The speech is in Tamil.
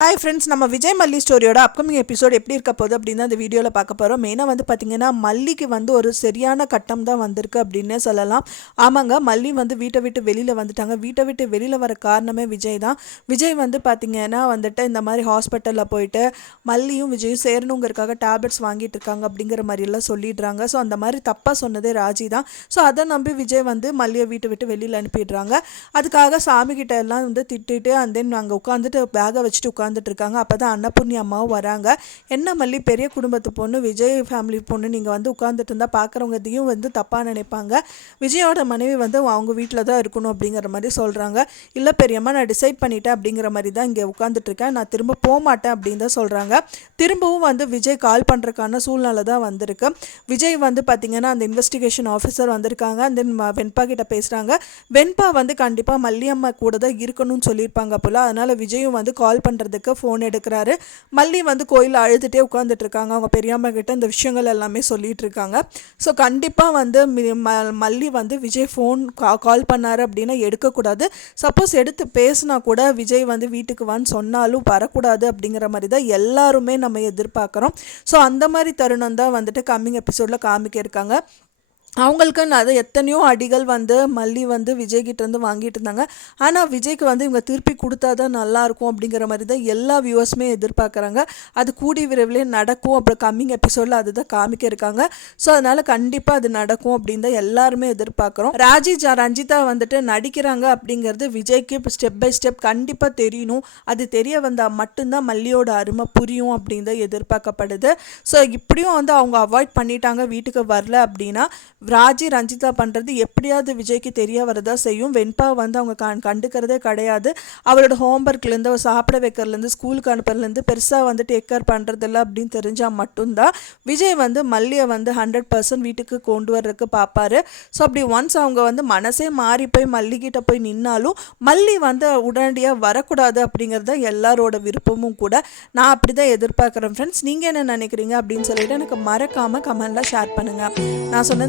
ஹாய் ஃப்ரெண்ட்ஸ் நம்ம விஜய் மல்லி ஸ்டோரியோட அப்கமிங் எபிசோட் எப்படி இருக்க போகுது அப்படின்னு அந்த வீடியோவில் பார்க்க போகிறோம் மெயினாக வந்து பார்த்திங்கன்னா மல்லிக்கு வந்து ஒரு சரியான கட்டம் தான் வந்திருக்கு அப்படின்னே சொல்லலாம். ஆமாங்க மல்லி வந்து வீட்டை விட்டு வெளியில் வந்துட்டாங்க. வீட்டை விட்டு வெளியில் வர காரணமே விஜய் தான். விஜய் வந்து பார்த்திங்கன்னா வந்துட்டு இந்த மாதிரி ஹாஸ்பிட்டலில் போயிட்டு மல்லியும் விஜயும் சேரணுங்கிறதுக்காக டேப்லெட்ஸ் வாங்கிட்டு இருக்காங்க அப்படிங்கிற மாதிரிலாம் சொல்லிடுறாங்க. ஸோ அந்த மாதிரி தப்பாக சொன்னதே ராஜி தான். ஸோ அதை நம்பி விஜய் வந்து மல்லியை வீட்டை விட்டு வெளியில் அனுப்பிடுறாங்க. அதுக்காக சாமிக்கிட்ட எல்லாம் வந்து திட்டிட்டு அண்ட் தென் அங்கே உட்காந்துட்டு பேகை வச்சுட்டு உட்காந்து இருக்காங்க அப்போ தான் அன்னபூர்ணி அம்மாவும் வராங்க. என்ன மல்லி பெரிய குடும்பத்து பொண்ணு விஜய் ஃபேமிலி பொண்ணு நீங்கள் வந்து உட்காந்துட்டு இருந்தால் பார்க்குறவங்க இதையும் வந்து தப்பாக நினைப்பாங்க. விஜயோட மனைவி வந்து அவங்க வீட்டில் தான் இருக்கணும் அப்படிங்கிற மாதிரி சொல்கிறாங்க இல்லை பெரியம்மா நான் டிசைட் பண்ணிட்டேன் அப்படிங்கிற மாதிரி தான் இங்கே உட்காந்துட்டு இருக்கேன் நான் திரும்ப போக மாட்டேன் அப்படின்னு தான் சொல்கிறாங்க திரும்பவும் வந்து விஜய் கால் பண்ணுறக்கான சூழ்நிலை தான் வந்திருக்கு. விஜய் வந்து பார்த்திங்கன்னா அந்த இன்வெஸ்டிகேஷன் ஆஃபீஸர் வந்திருக்காங்க. அந்த வெண்பா கிட்ட பேசுகிறாங்க வெண்பா வந்து கண்டிப்பாக மல்லியம்மா கூட தான் இருக்கணும்னு சொல்லியிருப்பாங்க போல். அதனால் விஜயும் வந்து கால் பண்ணுறது பண்ணுறதுக்கு ஃபோன் எடுக்கிறாரு. மல்லி வந்து கோயிலில் அழுதுகிட்டே உட்காந்துட்டு இருக்காங்க அவங்க பெரியம்மா கிட்ட இந்த விஷயங்கள் எல்லாமே சொல்லிட்டு இருக்காங்க ஸோ கண்டிப்பாக வந்து மி- ம- மல்லி வந்து விஜய் ஃபோன் கால் பண்ணாரு அப்படின்னா எடுக்கக்கூடாது. சப்போஸ் எடுத்து பேசினா கூட விஜய் வந்து வீட்டுக்கு வான்னு சொன்னாலும் வரக்கூடாது அப்படிங்கிற மாதிரி தான் எல்லாருமே நம்ம எதிர்பார்க்குறோம். ஸோ அந்த மாதிரி தருணம் தான் வந்துட்டு கம்மிங் எபிசோடில் காமிக்க இருக்காங்க. அவங்களுக்கு அது எத்தனையோ அடிகள் வந்து மல்லி வந்து விஜய்கிட்ட இருந்து வாங்கிட்டு இருந்தாங்க. ஆனால் விஜய்க்கு வந்து இவங்க திருப்பி கொடுத்தா தான் நல்லாயிருக்கும் அப்படிங்கிற மாதிரி தான் எல்லா வியூவர்ஸுமே எதிர்பார்க்குறாங்க. அது கூடி விரைவிலே நடக்கும். அப்புறம் கம்மிங் எபிசோடில் அதுதான் காமிக்க இருக்காங்க. ஸோ அதனால் கண்டிப்பாக அது நடக்கும் அப்படின்னு தான் எல்லாருமே எதிர்பார்க்குறோம். ராஜி ஜா ரஞ்சிதா வந்துட்டு நடிக்கிறாங்க அப்படிங்கிறது விஜய்க்கு ஸ்டெப் பை ஸ்டெப் கண்டிப்பாக தெரியணும். அது தெரிய வந்தால் மட்டும்தான் மல்லியோட அருமை புரியும் அப்படின்னு தான் எதிர்பார்க்கப்படுது. ஸோ இப்படியும் வந்து அவங்க அவாய்ட் பண்ணிட்டாங்க. வீட்டுக்கு வரல அப்படின்னா ராஜி ரஞ்சிதா பண்ணுறது எப்படியாவது விஜய்க்கு தெரிய வரதா செய்யும். வெண்பா வந்து அவங்க கண் கண்டுக்கிறதே கிடையாது. அவளோட ஹோம்ஒர்க்லேருந்து அவள் சாப்பிட வைக்கிறதுலேருந்து ஸ்கூலுக்கு அனுப்புறதுலேருந்து பெருசாக வந்து டேக் கேர் பண்ணுறதில்ல அப்படின்னு தெரிஞ்சால் மட்டும்தான். விஜய் வந்து மல்லியை வந்து ஹண்ட்ரட் பர்சன்ட் வீட்டுக்கு கொண்டு வர்றதுக்கு பார்ப்பாரு. ஸோ அப்படி ஒன்ஸ் அவங்க வந்து மனசே மாறி போய் மல்லிகிட்ட போய் நின்னாலும் மல்லி வந்து உடனடியாக வரக்கூடாது அப்படிங்கிறது தான் எல்லாரோட விருப்பமும் கூட. நான் அப்படி தான் எதிர்பார்க்குறேன் ஃப்ரெண்ட்ஸ் நீங்கள் என்ன நினைக்கிறீங்க அப்படின்னு சொல்லிட்டு எனக்கு மறக்காமல் கமெண்டில் ஷேர் பண்ணுங்கள் நான் சொன்ன